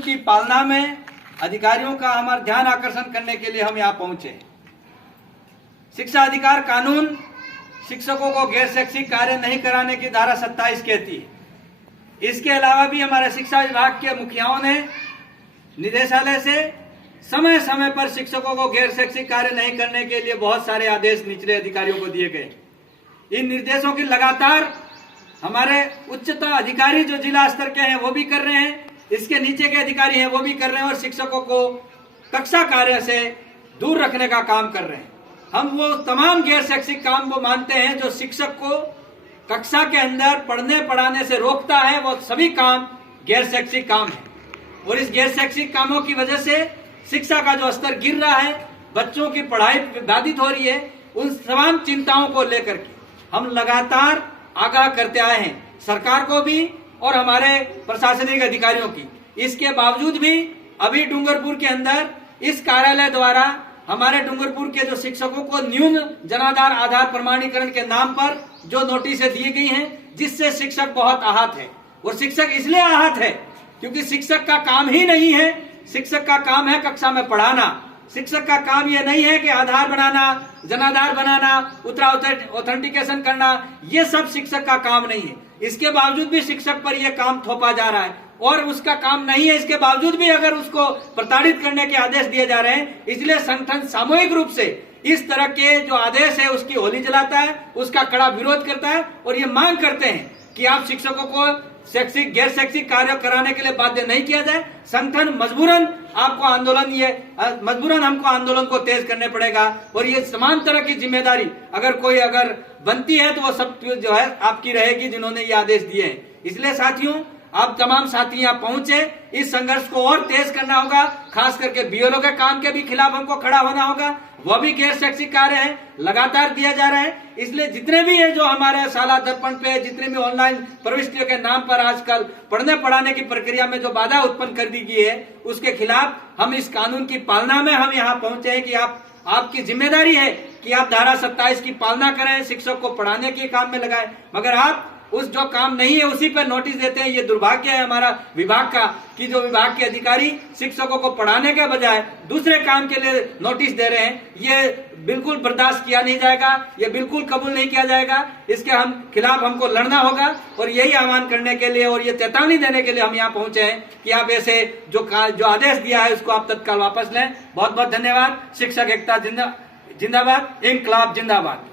की पालना में अधिकारियों का हमारा ध्यान आकर्षण करने के लिए हम यहाँ पहुंचे। शिक्षा अधिकार कानून शिक्षकों को गैर शैक्षिक कार्य नहीं कराने की धारा 27 कहती है। इसके अलावा भी हमारे शिक्षा विभाग के मुखियाओं ने निदेशालय से समय समय पर शिक्षकों को गैर शैक्षिक कार्य नहीं करने के लिए बहुत सारे आदेश निचले अधिकारियों को दिए गए। इन निर्देशों की लगातार हमारे उच्चतम अधिकारी जो जिला स्तर के हैं वो भी कर रहे हैं, इसके नीचे के अधिकारी हैं वो भी कर रहे हैं और शिक्षकों को कक्षा कार्य से दूर रखने का काम कर रहे हैं। हम वो तमाम गैर शैक्षिक काम वो मानते हैं जो शिक्षक को कक्षा के अंदर पढ़ने पढ़ाने से रोकता है, वो सभी काम गैर शैक्षिक काम है। और इस गैर शैक्षिक कामों की वजह से शिक्षा का जो स्तर गिर रहा है, बच्चों की पढ़ाई बाधित हो रही है, उन तमाम चिंताओं को लेकर के हम लगातार आगाह करते आए हैं सरकार को भी और हमारे प्रशासनिक अधिकारियों की। इसके बावजूद भी अभी डूंगरपुर के अंदर इस कार्यालय द्वारा हमारे डूंगरपुर के जो शिक्षकों को न्यून जनाधार आधार प्रमाणीकरण के नाम पर जो नोटिसें दी गई हैं, जिससे शिक्षक बहुत आहत है। और शिक्षक इसलिए आहत है क्योंकि शिक्षक का काम ही नहीं है, शिक्षक का काम है कक्षा में पढ़ाना। शिक्षक का काम यह नहीं है कि आधार बनाना, जनाधार बनाना, ऑथेंटिकेशन करना, ये सब शिक्षक का काम नहीं है। इसके बावजूद भी शिक्षक पर यह काम थोपा जा रहा है और उसका काम नहीं है। इसके बावजूद भी अगर उसको प्रताड़ित करने के आदेश दिए जा रहे हैं, इसलिए संगठन सामूहिक रूप से इस तरह के जो आदेश है उसकी होली जलाता है, उसका कड़ा विरोध करता है और ये मांग करते हैं कि आप शिक्षकों को शैक्षिक गैर शैक्षिक कार्य कराने के लिए बाध्य नहीं किया जाए। संगठन मजबूरन हमको आंदोलन को तेज करने पड़ेगा और ये समान तरह की जिम्मेदारी अगर बनती है तो वो सब जो है आपकी रहेगी जिन्होंने ये आदेश दिए हैं। इसलिए साथियों, आप तमाम साथी यहाँ पहुंचे, इस संघर्ष को और तेज करना होगा। खास करके बीएलओ के काम के भी खिलाफ हमको खड़ा होना होगा। वह भी गैर शैक्षिक कार्य है, लगातार दिया जा रहा है। इसलिए जितने भी है जो हमारे शाला दर्पण पे जितने भी ऑनलाइन प्रविष्टियों के नाम पर आजकल पढ़ने पढ़ाने की प्रक्रिया में जो बाधा उत्पन्न कर दी गई है, उसके खिलाफ हम इस कानून की पालना में हम यहाँ पहुंचे हैं कि आपकी जिम्मेदारी है कि आप धारा 27 की पालना करें, शिक्षक को पढ़ाने के काम में लगाएं। मगर आप उस जो काम नहीं है उसी पर नोटिस देते हैं। ये दुर्भाग्य है हमारा विभाग का कि जो विभाग के अधिकारी शिक्षकों को पढ़ाने के बजाय दूसरे काम के लिए नोटिस दे रहे हैं। ये बिल्कुल बर्दाश्त किया नहीं जाएगा, ये बिल्कुल कबूल नहीं किया जाएगा। इसके खिलाफ हमको लड़ना होगा और यही आह्वान करने के लिए और ये चेतावनी देने के लिए हम यहाँ पहुंचे हैं कि आप ऐसे जो आदेश दिया है उसको आप तत्काल वापस लें। बहुत बहुत धन्यवाद। शिक्षक एकता जिंदाबाद, इंकलाब जिंदाबाद।